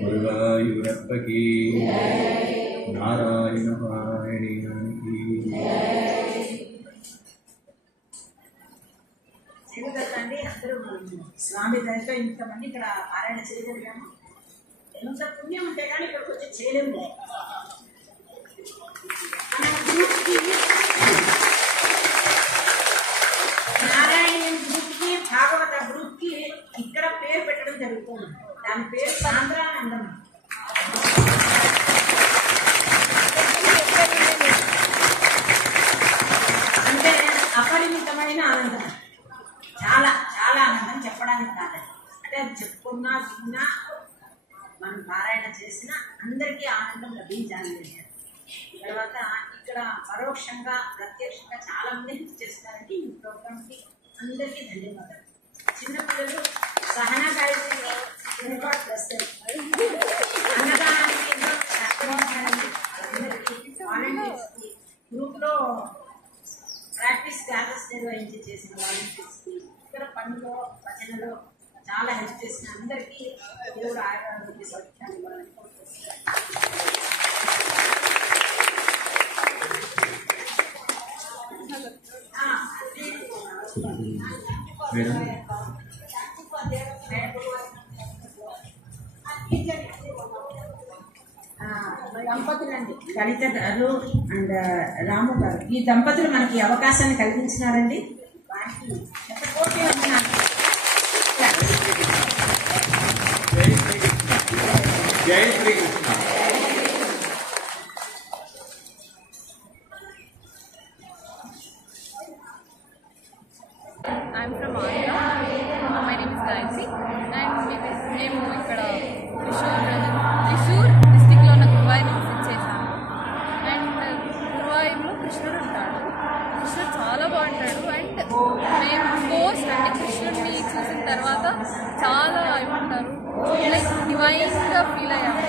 మురుగాయురప్పకి నారాయణ పారాయణానికి చేయగలండి. అందరూ స్వామి దయతో ఇంతమంది ఇక్కడ పారాయణ చేయగలిగాము. ఎంత పుణ్యం ఉంటే కానీ ఇక్కడికి వచ్చి చేయలేము. నారాయణ గ్రూప్కి భాగవత గ్రూప్కి ఇక్కడ పేరు పెట్టడం జరుగుతుంది. దాని పేరు సాంద్రానందం. అంటే అపరిమితమైన ఆనందం, చాలా చాలా ఆనందం, చెప్పడానికి కాదు. అంటే అది చెప్పుకున్నా విన్నా మనం పారాయణ చేసిన అందరికీ ఆనందం లభించాలి. తర్వాత ఇక్కడ పరోక్షంగా ప్రత్యక్షంగా చాలా మంది హెల్ప్ చేస్తారండి. ఈ ప్రోగ్రామ్కి అందరికీ ధన్యవాదాలు. చిన్నపిల్లలు సహనా గాయత్రి రికార్డ్స్ వస్తాయి. అన్నదానానికి అందరికీ వాలంటీర్స్కి గ్రూప్లో ప్రాక్టీస్ క్లాసెస్ నిర్వహించి చేసిన వాలంటీర్స్కి, ఇక్కడ పనిలో భజనలో చాలా హెల్ప్ చేసిన అందరికీ దేవుడు ఆరోగ్య సౌఖ్యాలు ఇవ్వాలని కోరుకుంటున్నాను. దంపతులండి లలిత గారు అండ్ రాము గారు, ఈ దంపతులు మనకి అవకాశాన్ని కలిగించినారండి. వారికి కోటి వందనాలు. జై Srikrishna. I'm from Andhra. My name is Gayatri and మేము ఇక్కడ త్రిశూర్ డిస్టిక్లో ఉన్న గురువాయూర్ విజిట్ చేశాము. అండ్ గురువాయూర్లో కృష్ణుడు ఉంటాడు. కృష్ణుడు చాలా బాగుంటాడు. అండ్ మేము పోస్ట్ అంటే కృష్ణుడిని చూసిన తర్వాత చాలా ఏమంటారు లైక్ డివైన్గా ఫీల్ అయ్యాము.